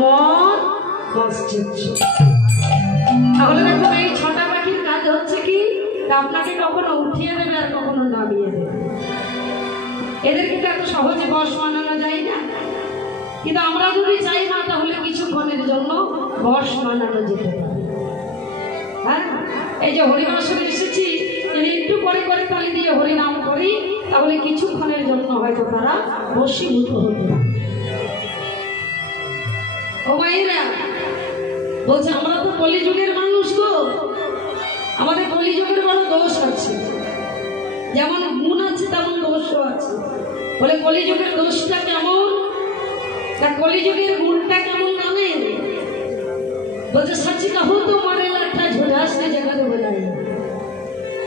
মদ মস্তিষ্ক। তাহলে দেখুন এই ছটা পাখির কাজ হচ্ছে কি, আপনাকে কখনো উঠিয়ে দেবে আর কখনো নামিয়ে দেবে। এদের কিন্তু এত সহজে বশ মানানো যায় না, কিন্তু আমরা যদি চাই না তাহলে কিছুক্ষণের জন্য বশ মানানো যেতে পারে। হ্যাঁ, এই যে হরিবাসনে এসেছি, যদি একটু করে করে তালি দিয়ে হরিনাম করি তাহলে কিছুক্ষণের জন্য হয়তো তারা বশীভূত হতে পারে। ও মায়েরা বলছে আমরা তো কলিযুগের মানুষ গো, আমাদের কলিযুগের বড় দোষ আছে, যেমন গুণ আছে তেমন দোষও আছে। বলে কলিযুগের দোষটা কেমন, তা কলিযুগের গুণটা কেমন জানেন? বলছে সচ্চি कहूं तो मारे लाठा झुलास ने जगत बुलाए,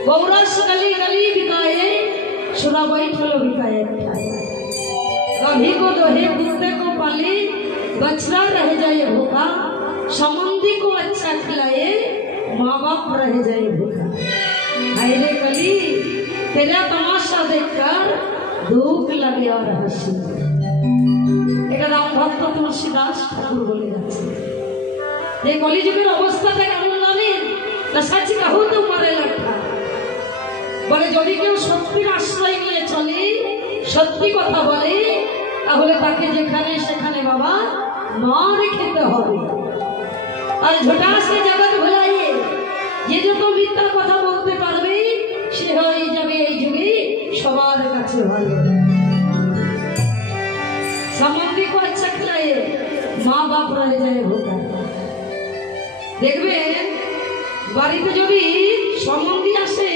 गौरस गली गली बिकाए, सुना बैठल बिकाए ठाए, कभी को दोहे कुत्ते को पाले, बछड़ा रह जाए भूखा, संबंधी को अच्छा खिलाए, माँ बाप रह जाए भूखा। हाय रे कली तेरा तमाशा देखकर दुख लगे और हंसी। এটা রাম ভক্ত তুলসীদাস ঠাকুর বলে যাচ্ছে যে কলিযুগের অবস্থাটা কেমন জানেন? না সাচি কাহু তো মারে লাঠা। বলে যদি কেউ সত্যির আশ্রয় নিয়ে চলে, সত্যি কথা বলে, তাহলে তাকে যেখানে সেখানে বাবা মারে খেতে হবে। আর ঝোটাসে জগৎ ভুলাইয়ে, যে যত মিথ্যা কথা বলতে পারবে সে হয়ে যাবে এই যুগে সবার কাছে ভালো। संबंधी को अच्छा खिलाए, माँ बाप रह जाए भूखा। দেখবেন বাড়িতে যদি সম্বন্ধী আসে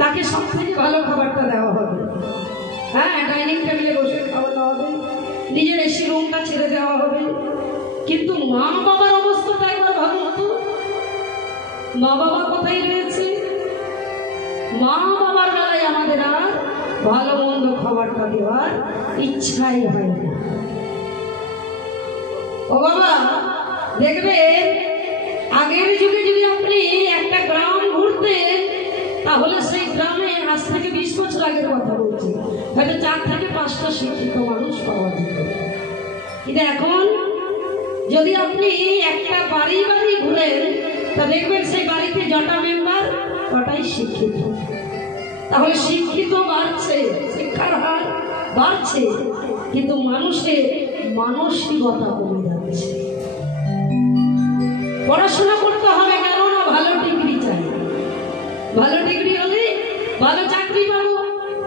তাকে সব থেকে ভালো খাবারটা দেওয়া হবে। হ্যাঁ, ডাইনিং টেবিলে বসে খাওয়া দাওয়া হবে, নিজের এসি রুমটা ছেড়ে দেওয়া হবে। কিন্তু মা বাবার অবস্থাটা একবার ভাবুন তো, মা বাবা কোথায় রয়েছে? মা বাবার বেলায় আমাদের আর ভালো মন্দ খাবারটা দেওয়ার ইচ্ছাই হয় না। ও বাবা দেখবে আগের যুগে যদি আপনি একটা গ্রাম ঘুরতেন তাহলে সেই গ্রামে আজ থেকে 20 বছর আগের কথা বলছি, হয়তো 4 থেকে 5টা শিক্ষিত মানুষ পাওয়া যেত। কিন্তু এখন যদি আপনি একটা বাড়ি বাড়ি ঘুরেন তা দেখবেন সেই বাড়িতে যটা মেম্বার তটাই শিক্ষিত। তাহলে শিক্ষিত বাড়ছে, শিক্ষার হার বাড়ছে, কিন্তু মানুষের মানসিকতা কমে যাচ্ছে। পড়াশোনা করতে হবে কেন না? ভালো ডিগ্রি চাই, ভালো ডিগ্রি হলে ভালো চাকরি পাবো।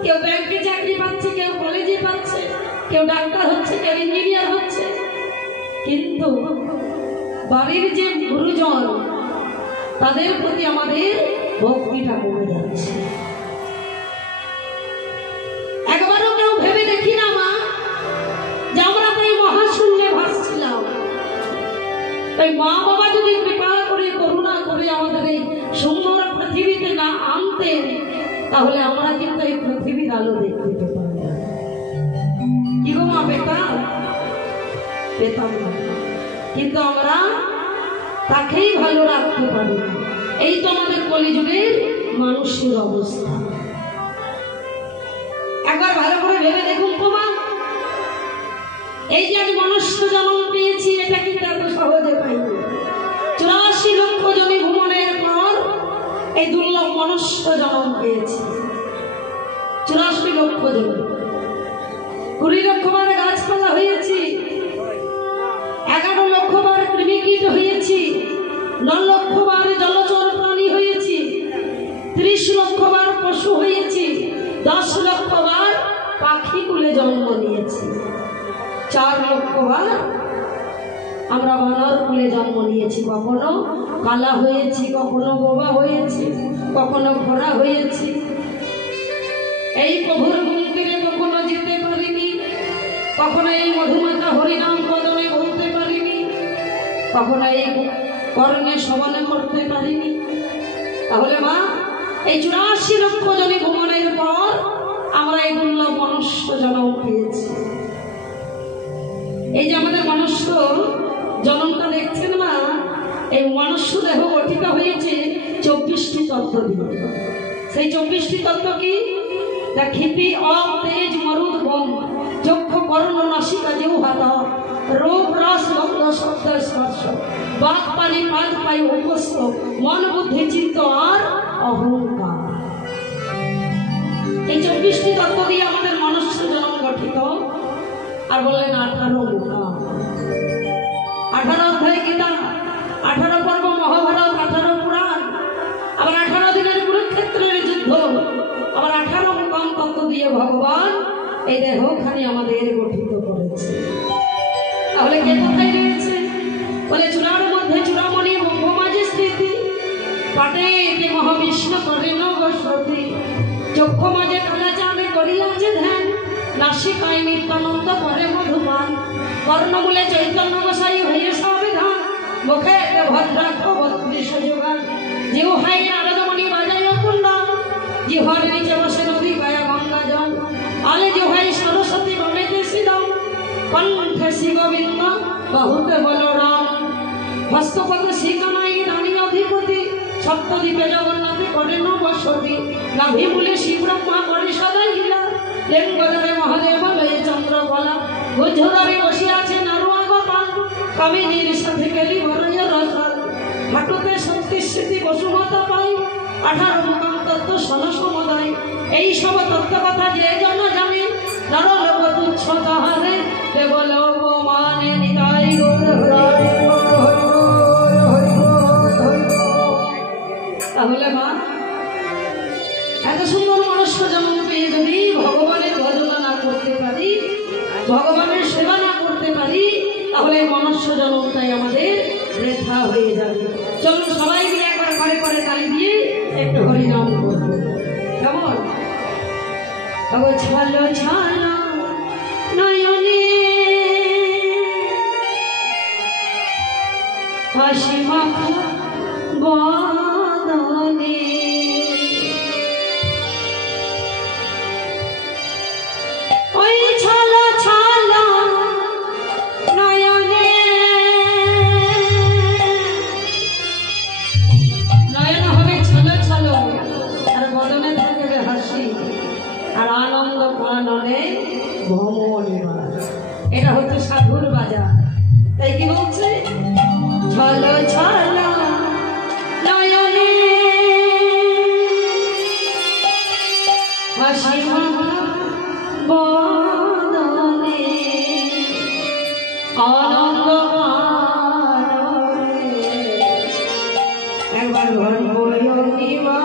কেউ ব্যাংকে চাকরি পাচ্ছে, কেউ কলেজে পাচ্ছে, কেউ ডাক্তার হচ্ছে, কেউ ইঞ্জিনিয়ার হচ্ছে। কিন্তু বাড়ির যে গুরুজন তাদের প্রতি আমাদের ভক্তিটা কমে যাচ্ছে। একবারও কেউ ভেবে দেখি না মা যে আমরা তো এই মহাশূন্যে ভাসছিলাম, তাই মা বাবা যদি কৃপা করে করুণা করে আমাদের এই সুন্দর পৃথিবীতে না আনতেন তাহলে আমরা কিন্তু এই পৃথিবীর আলো দেখতে পেতাম না। কি গো মা, পেতাম না। কিন্তু আমরা তাকেই ভালো রাখতে পারি। এই তো আমাদের কলিযুগের মানুষের অবস্থা। একবার ভালো করে ভেবে দেখুন তো মা, এই যে আমি মনুষ্য জন্ম পেয়েছি এটা কিন্তু এত সহজে পাইনি। 84 লক্ষ জমি ভ্রমণের পর এই দুর্লভ মনুষ্য জন্ম পেয়েছি। 84 লক্ষ জমি, 20 লক্ষ বার গাছপালা হয়েছি, 11 লক্ষ বার কৃমিকীট হয়েছি, 9 লক্ষ বার জলচর প্রাণী হয়েছি, 30 লক্ষ বার পশু হয়েছি, 10 লক্ষ বার পাখি কুলে জন্ম নিয়েছি, 4 লক্ষ বার আমরা বানর কুলে জন্ম নিয়েছি। কখনো কালা হয়েছি, কখনো বোবা হয়েছি, কখনো ঘোড়া হয়েছি। এই প্রভুর মন্দিরে কখনো যেতে পারিনি, কখনো এই মধুমাতা হরিনাম বদনে বলতে পারিনি, কখনো এই কর্ণে শবনে করতে পারিনি। তাহলে মা এই 84 লক্ষ জমি ভ্রমণের পর আমরা এই দুর্লভ মনুষ্য জন্ম পেয়েছি। এই যে আমাদের মনুষ্য জন্মটা দেখছেন না, এই মনুষ্য দেহ গঠিত হয়েছে 24টি তত্ত্ব দিয়ে। সেই 24টি তত্ত্ব কি? ক্ষিতি অপ তেজ মরুদ বন চক্ষু কর্ণ নাসিকা জিহ্বা রূপ রস গন্ধ শব্দ স্পর্শ বাক পানি পাদ পাই উপস্থ মন বুদ্ধি চিত্ত আর অহংকার। এই 24টি তত্ত্ব দিয়ে আমাদের মনুষ্য জন্ম গঠিত। আর বললেন 18 মুখা, 18 অধ্যায় গীতা, 18 পর্ব মহাভারত, 18 পুরাণ, আবার 18 দিনের কুরুক্ষেত্রের যুদ্ধ, আবার 18 মুখাম তত্ত্ব দিয়ে ভগবান এই দেহখানি আমাদের গঠিত করেছে। তাহলে কে কোথায় রয়েছে? বলে চূড়ার মধ্যে চূড়ামণি মুখ মাঝে স্থিতি, পাটে এটি মহাবিষ্ণু করেন বসতি, চক্ষু মাঝে কালা চাঁদে করিয়াছে ধ্যান, নাসিকায় নিত্যানন্দ করে মধুপান, কর্ণমূলে চৈতন্য গোসাই হয়ে সংবিধান, মুখে ভদ্রাক্ষ 32 যোগান, জিহ্বায় নারদমণি বাজায় কুণ্ডল, জিহ্বার নিচে বসে নদী গায়া গঙ্গা জল, আলে জিহ্বায় সরস্বতী বনেতে শ্রীরাম, কণ্ঠে শ্রী গোবিন্দ বাহুতে বলরাম, হস্তপথে শ্রীকানাই রানী অধিপতি, সপ্তদ্বীপে জগন্নাথে করেন বসতি, নাভি মূলে শ্রী ব্রহ্মা করে সদাই লীলা, লেঙ্গধরে মহাদেব লয়ে চন্দ্রকলা, গুজ্জধরে বসিয়াছে নারুয়া গোপাল, কামিনীর সাথে গেলি বরয় রসাল, হাঁটুতে শক্তি স্মৃতি বসুমতা পাই, 18 মুখাম তত্ত্ব শোন সমুদায়। এই সব তত্ত্ব কথা যে জন জানে, নরলোক তুচ্ছ তাহারে দেবলোক মানে নিতাই গৌর হরি। তাহলে মা, এত সুন্দর মনুষ্য জন্ম পেয়ে যদি ভগবানের ভজনা না করতে পারি, ভগবানের সেবা না করতে পারি, তাহলে মনুষ্য জন্মটাই আমাদের বৃথা হয়ে যাবে। চলুন সবাই মিলে একবার ঘরে ঘরে তালি দিয়ে একটু হরিনাম করব। কেমন? ছালো ছালো নয়নে হাসি মাখা বদনে, ওই ছালো ছালো নয়নে, নয়ন হবে ছালো ছালো আর বদনে থাকবে হাসি, আর আনন্দ কাননে ভ্রমণে। এটা হচ্ছে সাধুর বাজার। তাই কি বলছে? ছলো ছলো নয়নে হাসি বদনে, আনন্দ কাননে একবার ঘর নিবা